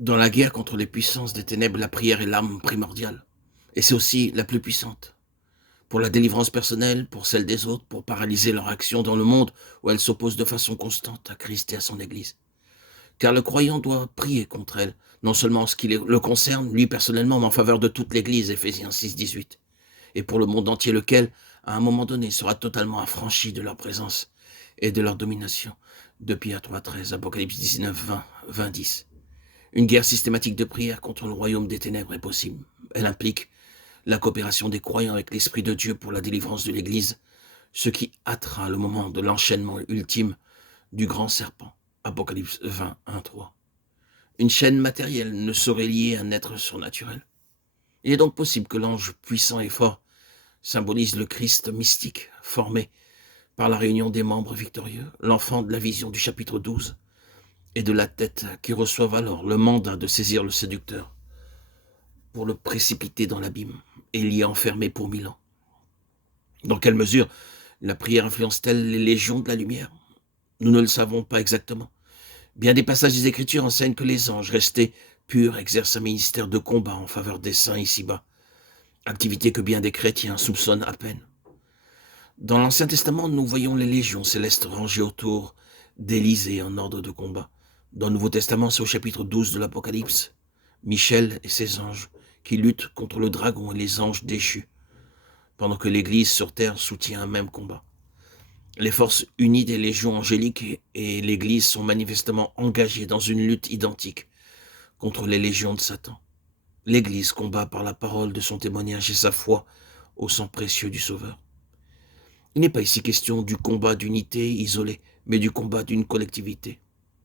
Dans la guerre contre les puissances des ténèbres, la prière est l'arme primordiale. Et c'est aussi la plus puissante. Pour la délivrance personnelle, pour celle des autres, pour paralyser leur action dans le monde où elles s'opposent de façon constante à Christ et à son Église. Car le croyant doit prier contre elle, non seulement en ce qui le concerne, lui personnellement, mais en faveur de toute l'Église, Éphésiens 6, 18. Et pour le monde entier, lequel, à un moment donné, sera totalement affranchi de leur présence et de leur domination. De Pierre 3, 13, Apocalypse 19, 20, 20, 10. Une guerre systématique de prière contre le royaume des ténèbres est possible. Elle implique la coopération des croyants avec l'Esprit de Dieu pour la délivrance de l'Église, ce qui hâtera le moment de l'enchaînement ultime du grand serpent. Apocalypse 20, 1, 3. Une chaîne matérielle ne saurait lier un être surnaturel. Il est donc possible que l'ange puissant et fort symbolise le Christ mystique, formé par la réunion des membres victorieux, l'enfant de la vision du chapitre 12, et de la tête qui reçoivent alors le mandat de saisir le séducteur pour le précipiter dans l'abîme et l'y enfermer pour 1000 ans. Dans quelle mesure la prière influence-t-elle les légions de la lumière? Nous ne le savons pas exactement. Bien des passages des Écritures enseignent que les anges restés purs exercent un ministère de combat en faveur des saints ici-bas, activité que bien des chrétiens soupçonnent à peine. Dans l'Ancien Testament, nous voyons les légions célestes rangées autour d'Élysée en ordre de combat. Dans le Nouveau Testament, c'est au chapitre 12 de l'Apocalypse, Michel et ses anges qui luttent contre le dragon et les anges déchus, pendant que l'Église sur terre soutient un même combat. Les forces unies des légions angéliques et l'Église sont manifestement engagées dans une lutte identique contre les légions de Satan. L'Église combat par la parole de son témoignage et sa foi au sang précieux du Sauveur. Il n'est pas ici question du combat d'unité isolée, mais du combat d'une collectivité.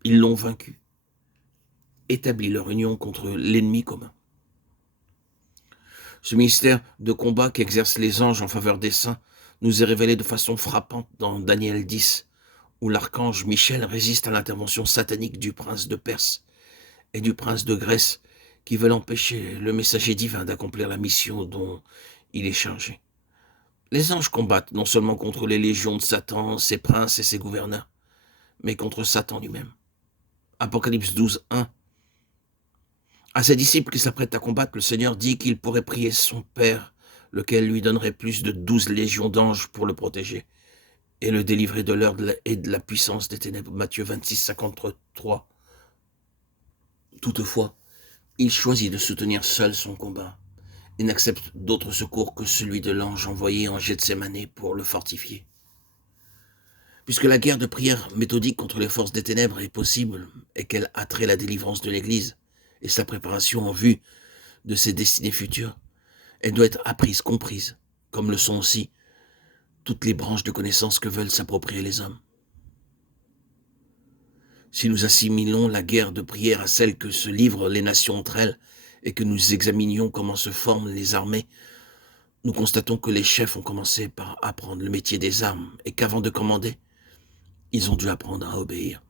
Ils l'ont vaincu, établi leur union contre l'ennemi commun. Ce ministère de combat qu'exercent les anges en faveur des saints nous est révélé de façon frappante dans Daniel 10, où l'archange Michel résiste à l'intervention satanique du prince de Perse et du prince de Grèce qui veulent empêcher le messager divin d'accomplir la mission dont il est chargé. Les anges combattent non seulement contre les légions de Satan, ses princes et ses gouverneurs, mais contre Satan lui-même. Apocalypse 12, 1. À ses disciples qui s'apprêtent à combattre, le Seigneur dit qu'il pourrait prier son Père, lequel lui donnerait plus de 12 légions d'anges pour le protéger et le délivrer de l'heure et de la puissance des ténèbres. Matthieu 26, 53. Toutefois, il choisit de soutenir seul son combat et n'accepte d'autre secours que celui de l'ange envoyé en Gethsémani pour le fortifier. Puisque la guerre de prière méthodique contre les forces des ténèbres est possible et qu'elle hâterait la délivrance de l'Église et sa préparation en vue de ses destinées futures, elle doit être apprise, comprise, comme le sont aussi toutes les branches de connaissances que veulent s'approprier les hommes. Si nous assimilons la guerre de prière à celle que se livrent les nations entre elles et que nous examinions comment se forment les armées, nous constatons que les chefs ont commencé par apprendre le métier des armes et qu'avant de commander, ils ont dû apprendre à obéir.